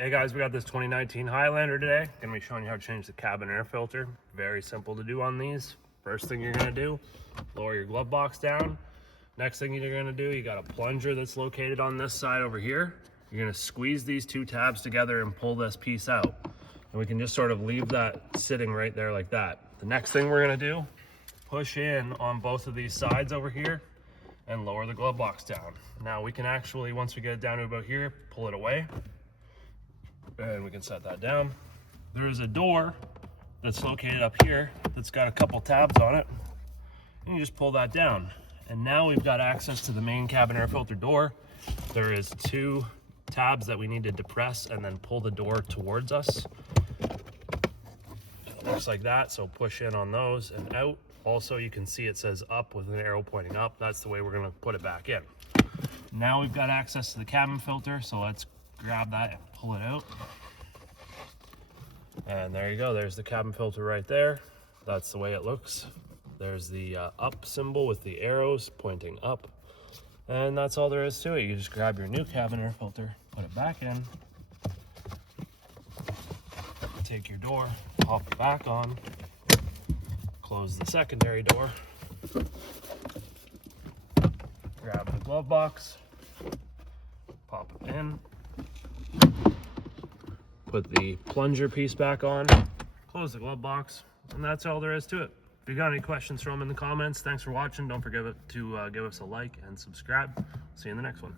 Hey guys, we got this 2019 Highlander today. Gonna be showing you how to change the cabin air filter. Very simple to do on these. First thing you're gonna do, lower your glove box down. Next thing you're gonna do, you got a plunger that's located on this side over here. You're gonna squeeze these two tabs together and pull this piece out. And we can just sort of leave that sitting right there like that. The next thing we're gonna do, push in on both of these sides over here and lower the glove box down. Now we can actually, once we get it down to about here, pull it away. And we can set that down. There is a door that's located up here that's got a couple tabs on it. And you just pull that down. And now we've got access to the main cabin air filter door. There is two tabs that we need to depress and then pull the door towards us. It looks like that, so push in on those and out. Also, you can see it says up with an arrow pointing up. That's the way we're gonna put it back in. Now we've got access to the cabin filter, so let's grab that and pull it out. And there you go, there's the cabin filter right there. That's the way it looks. There's the up symbol with the arrows pointing up. And that's all there is to it. You just grab your new cabin air filter, put it back in, take your door, pop it back on, close the secondary door, grab the glove box, pop it in, put the plunger piece back on, close the glove box, and that's all there is to it. If you got any questions, throw them in the comments. Thanks for watching. Don't forget to give us a like and subscribe. See you in the next one.